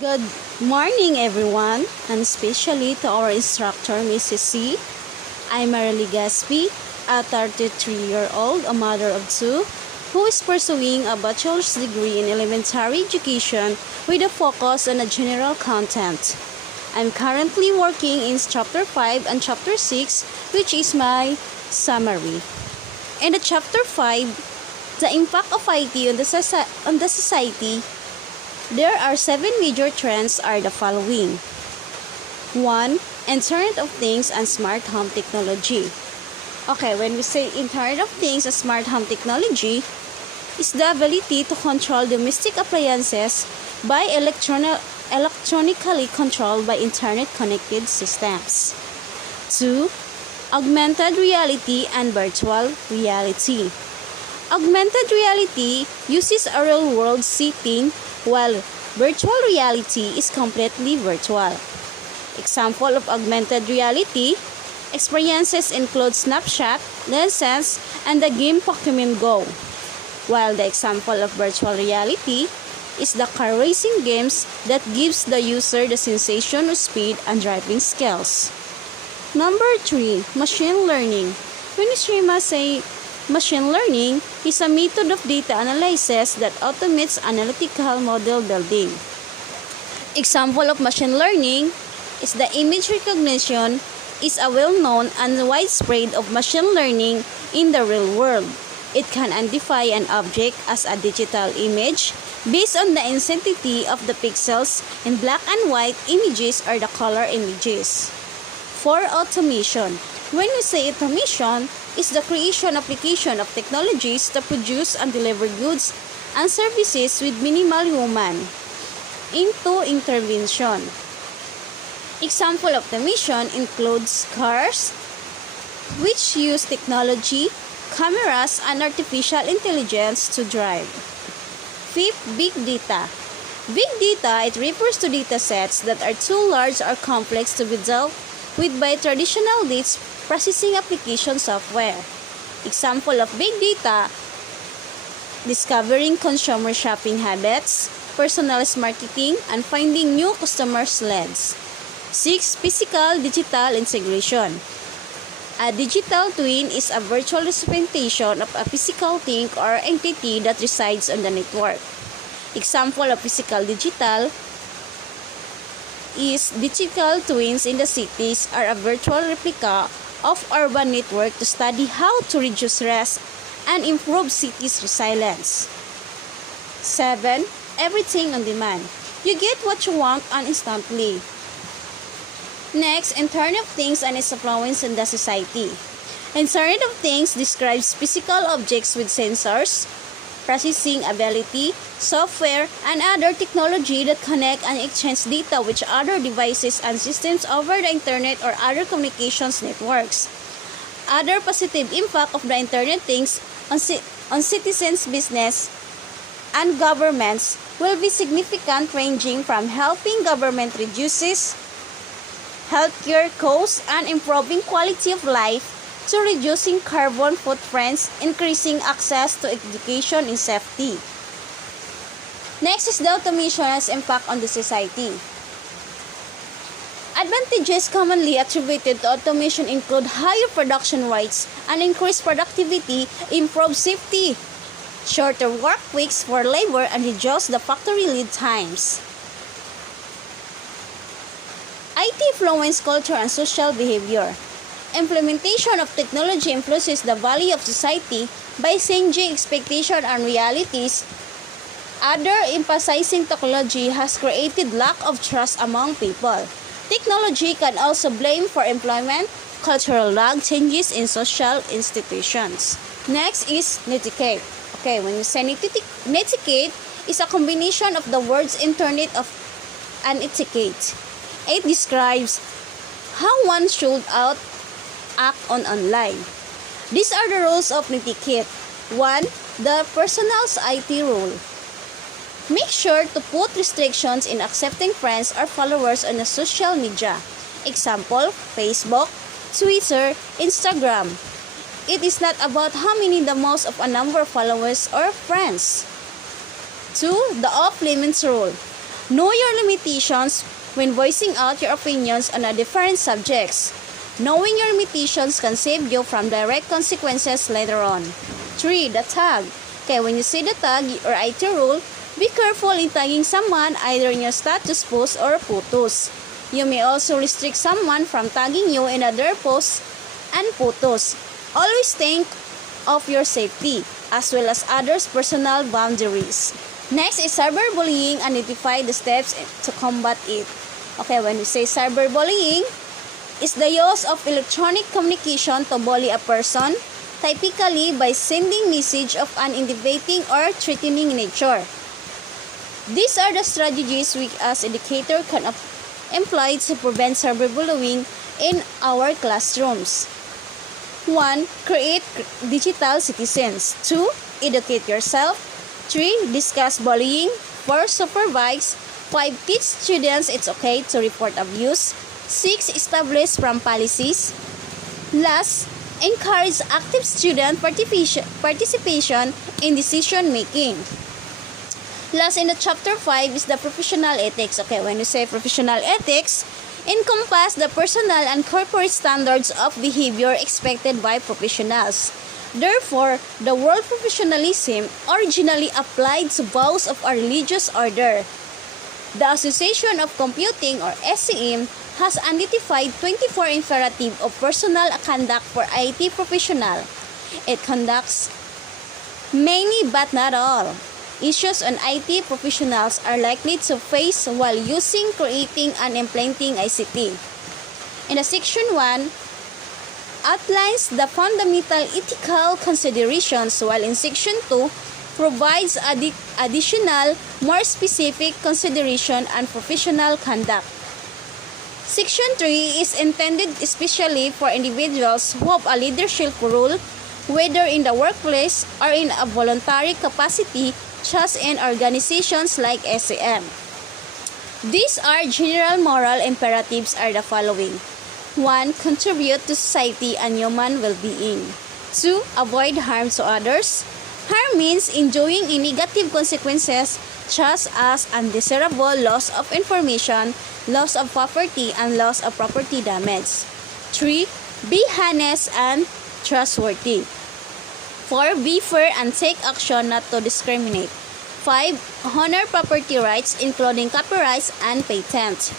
Good morning, everyone, and especially to our instructor, Mrs. C. I'm Marilee Gaspi, a 33-year-old, a mother of two, who is pursuing a bachelor's degree in elementary education with a focus on a general content. I'm currently working in Chapter 5 and Chapter 6, which is my summary. In the Chapter 5, the impact of IT on the society. There are 7 major trends are the following. 1. Internet of Things and Smart Home Technology. Okay, when we say Internet of Things and Smart Home Technology, is the ability to control domestic appliances by electronically controlled by internet-connected systems. 2. Augmented reality and virtual reality. Augmented reality uses a real-world setting, while virtual reality is completely virtual. Example of augmented reality experiences include Snapchat, lenses, and the game Pokemon Go, while the example of virtual reality is the car racing games that gives the user the sensation of speed and driving skills. Number 3. Machine learning. When we say machine learning is a method of data analysis that automates analytical model building. Example of machine learning is the image recognition is a well-known and widespread of machine learning in the real world. It can identify an object as a digital image based on the intensity of the pixels in black and white images or the color images. 4. Automation. When we say automation, is the creation application of technologies to produce and deliver goods and services with minimal human intervention. Example of automation includes cars, which use technology, cameras, and artificial intelligence to drive. 5. Big data. Big data, it refers to data sets that are too large or complex to be dealt with by traditional data processing application software. Example of big data: discovering consumer shopping habits, personalized marketing, and finding new customers' leads. 6. Physical-digital integration. A digital twin is a virtual representation of a physical thing or entity that resides on the network. Example of physical-digital is digital twins in the cities are a virtual replica of urban network to study how to reduce risk and improve cities' resilience. 7. Everything on demand. You get what you want and instantly. Next, Internet of Things and its influence in the society. Internet of Things describes physical objects with sensors, processing ability, software, and other technology that connect and exchange data with other devices and systems over the internet or other communications networks. Other positive impact of the Internet Things on citizens' business and governments will be significant, ranging from helping government reduces healthcare costs and improving quality of life to reducing carbon footprints, increasing access to education and safety. Next is the automation's impact on the society. Advantages commonly attributed to automation include higher production rates and increased productivity, improved safety, shorter work weeks for labor, and reduce the factory lead times. IT influence culture and social behavior. Implementation of technology influences the value of society by changing expectations and realities. Other emphasizing technology has created lack of trust among people. Technology can also blame for employment, cultural lag, changes in social institutions. Next is netiquette. Okay, when you say netiquette is a combination of the words Internet of and etiquette. It describes how one should act on online. These are the rules of netiquette. 1. The personal's IT rule. Make sure to put restrictions in accepting friends or followers on the social media. Example, Facebook, Twitter, Instagram. It is not about how many the most of a number of followers or friends. 2. The off-limits rule. Know your limitations when voicing out your opinions on a different subjects. Knowing your limitations can save you from direct consequences later on. 3. The tag. Okay, when you see the tag or IT rule, be careful in tagging someone either in your status posts or photos. You may also restrict someone from tagging you in other posts and photos. Always think of your safety as well as others' personal boundaries. Next is cyberbullying, and identify the steps to combat it. Okay, when we say cyberbullying, is the use of electronic communication to bully a person, typically by sending message of an intimidating or threatening nature. These are the strategies we as educators can employ to prevent cyberbullying in our classrooms. 1. Create digital citizens. 2. Educate yourself. 3. Discuss bullying. 4. Supervise. 5. Teach students it's okay to report abuse. 6. Establish from policies. Last, encourage active student participation in decision making. Last, in the chapter 5 is the professional ethics. Okay, when you say professional ethics, encompass the personal and corporate standards of behavior expected by professionals. Therefore, the word professionalism originally applied to vows of a religious order. The Association of Computing, or SCM, has identified 24 imperatives of personal conduct for IT professional. It conducts many but not all issues on IT professionals are likely to face while using, creating, and implementing ICT. In the section 1, outlines the fundamental ethical considerations, while in section 2, provides additional, more specific consideration and professional conduct. Section 3 is intended especially for individuals who have a leadership role, whether in the workplace or in a voluntary capacity, such in organizations like SCM. These are general moral imperatives are the following. 1. Contribute to society and human well-being. 2. Avoid harm to others. Harm means enjoying negative consequences such as undesirable loss of information, loss of property, and loss of property damage. 3. Be honest and trustworthy. 4. Be fair and take action not to discriminate. 5. Honor property rights including copyrights and patents.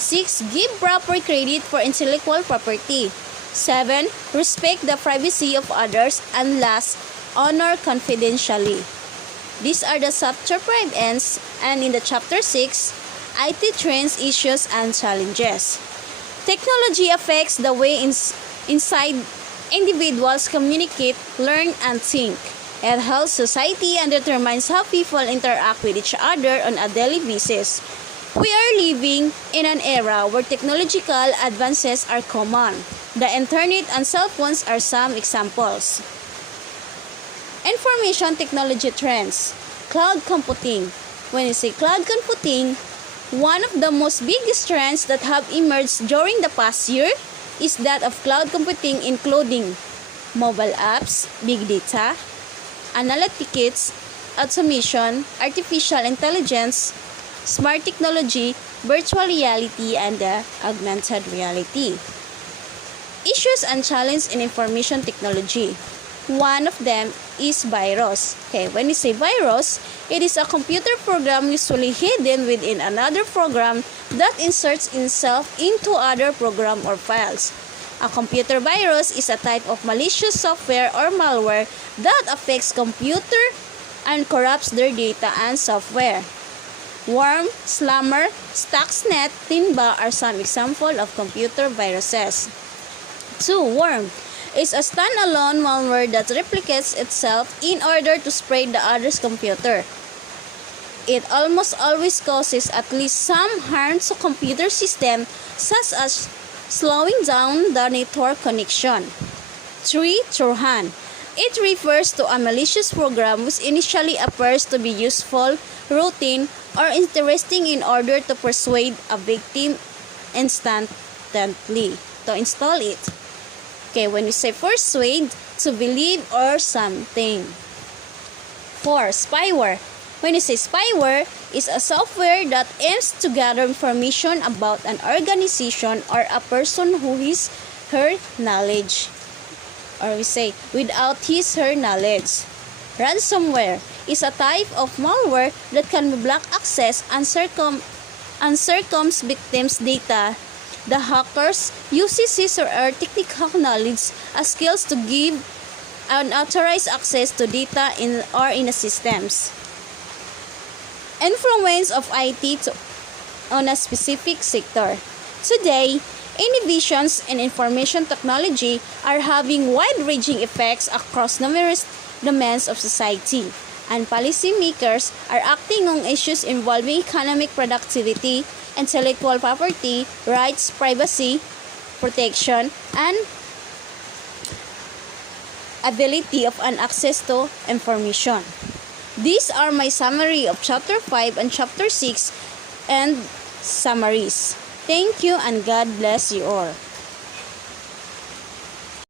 6. Give proper credit for intellectual property. 7. Respect the privacy of others. And last, honor confidentially. These are the chapter 5 ends, and in the chapter 6, IT trends, issues, and challenges. Technology affects the way inside individuals communicate, learn, and think. It helps society and determines how people interact with each other on a daily basis. We are living in an era where technological advances are common. The internet and cell phones are some examples. Information technology trends. Cloud computing. When you say cloud computing, one of the most biggest trends that have emerged during the past year is that of cloud computing, including mobile apps, big data, analytics, automation, artificial intelligence, smart technology, virtual reality, and augmented reality. Issues and challenges in information technology. One of them is virus. Okay, when you say virus, it is a computer program usually hidden within another program that inserts itself into other program or files. A computer virus is a type of malicious software or malware that affects computer and corrupts their data and software. Worm, Slammer, Stuxnet, Tinba are some examples of computer viruses. 2. Worm is a standalone malware that replicates itself in order to spread the other's computer. It almost always causes at least some harm to computer system, such as slowing down the network connection. 3. Trojan. It refers to a malicious program which initially appears to be useful, routine, or interesting in order to persuade a victim instantly to install it. Okay, when you say persuade, to believe or something. 4. Spyware. When you say spyware, is a software that aims to gather information about an organization or a person who is her knowledge. Or we say, without his her knowledge. Ransomware is a type of malware that can block access and circums victims' data. The hackers uses his or her technical knowledge as skills to give unauthorized access to data in the systems. Influence of IT on a specific sector. Today, innovations in information technology are having wide-ranging effects across numerous domains of society, and policymakers are acting on issues involving economic productivity, intellectual property rights, privacy protection, and ability of an access to information. These are my summary of Chapter 5 and Chapter 6 and summaries. Thank you and God bless you all.